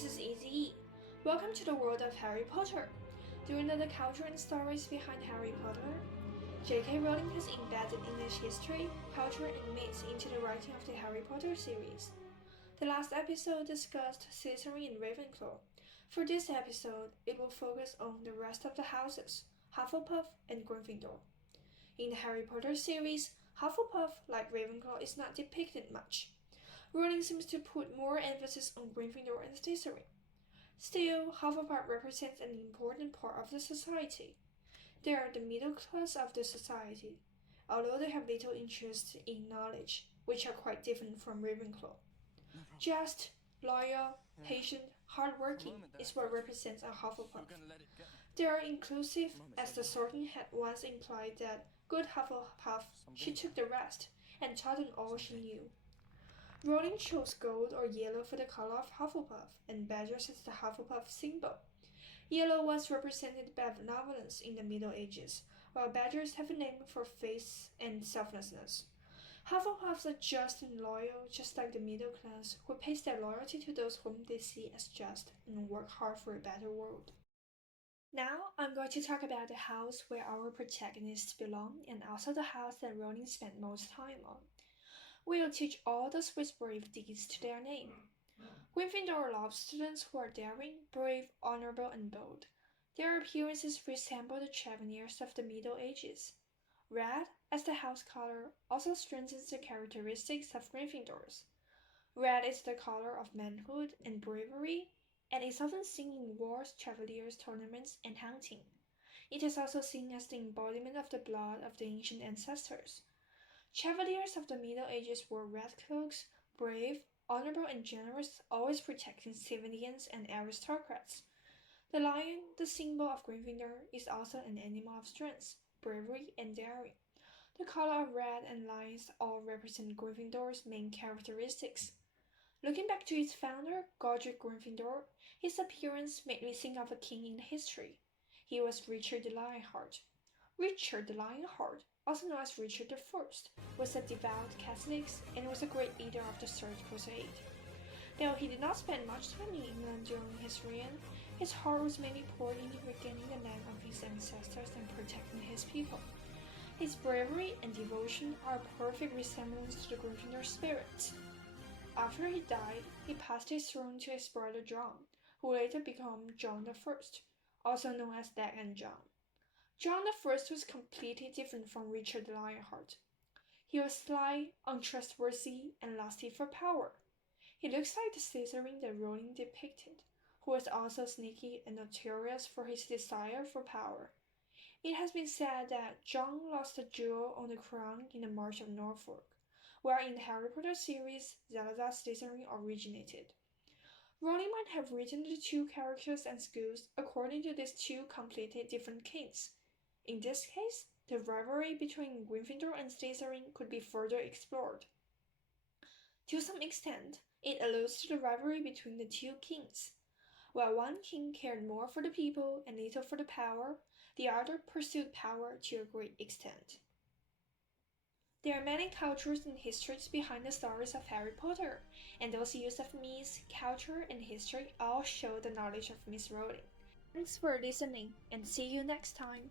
this is Easyyi. Welcome to the world of Harry Potter. Do you know the culture and stories behind Harry Potter? J.K. Rowling has embedded English history, culture, and myths into the writing of the Harry Potter series. The last episode discussed Slytherin and Ravenclaw. For this episode, it will focus on the rest of the houses, Hufflepuff and Gryffindor. In the Harry Potter series, Hufflepuff, like Ravenclaw, is not depicted much. Rowling seems to put more emphasis on Gryffindor and Slytherin. Still, Hufflepuff represents an important part of the society. They are the middle class of the society, although they have little interest in knowledge, which are quite different from Ravenclaw. Just, loyal, patient, hardworking is what represents a Hufflepuff. They are inclusive, as the Sorting Hat once implied that good Hufflepuff, she took the rest, and taught them all she knew. Rowling chose gold or yellow for the color of Hufflepuff, and badgers as the Hufflepuff symbol. Yellow once represented benevolence in the Middle Ages, while badgers have a name for faith and selflessness. Hufflepuffs are just and loyal, just like the middle class, who pays their loyalty to those whom they see as just and work hard for a better world. Now, I'm going to talk about the house where our protagonists belong, and also the house that Rowling spent most time on. We'll teach all the Swiss brave deeds to their name. Gryffindor loves students who are daring, brave, honorable, and bold. Their appearances resemble the Chevaliers of the Middle Ages. Red, as the house color, also strengthens the characteristics of Gryffindors. Red is the color of manhood and bravery, and is often seen in wars, chevaliers, tournaments, and hunting. It is also seen as the embodiment of the blood of the ancient ancestors. Chevaliers of the Middle Ages wore red cloaks, brave, honorable, and generous, always protecting civilians and aristocrats. The lion, the symbol of Gryffindor, is also an animal of strength, bravery, and daring. The color of red and lions all represent Gryffindor's main characteristics. Looking back to its founder, Godric Gryffindor, his appearance made me think of a king in history. He was Richard the Lionheart. Richard the Lionheart, also known as Richard I, was a devout Catholic and was a great leader of the Third Crusade. Though he did not spend much time in England during his reign, his heart was mainly poured into regaining the land of his ancestors and protecting his people. His bravery and devotion are a perfect resemblance to the Gryffindor spirit. After he died, he passed his throne to his brother John, who later became John I, also known as Dag and John. John I was completely different from Richard the Lionheart. He was sly, untrustworthy, and lusty for power. He looks like the Slytherin that Rowling depicted, who was also sneaky and notorious for his desire for power. It has been said that John lost the jewel on the crown in the March of Norfolk, where in the Harry Potter series, Salazar Slytherin originated. Rowling might have written the two characters and schools according to these two completely different kings. In this case, the rivalry between Gryffindor and Slytherin could be further explored. To some extent, it alludes to the rivalry between the two kings. While one king cared more for the people and little for the power, the other pursued power to a great extent. There are many cultures and histories behind the stories of Harry Potter, and those use of myths, culture, and history all show the knowledge of Miss Rowling. Thanks for listening, and see you next time.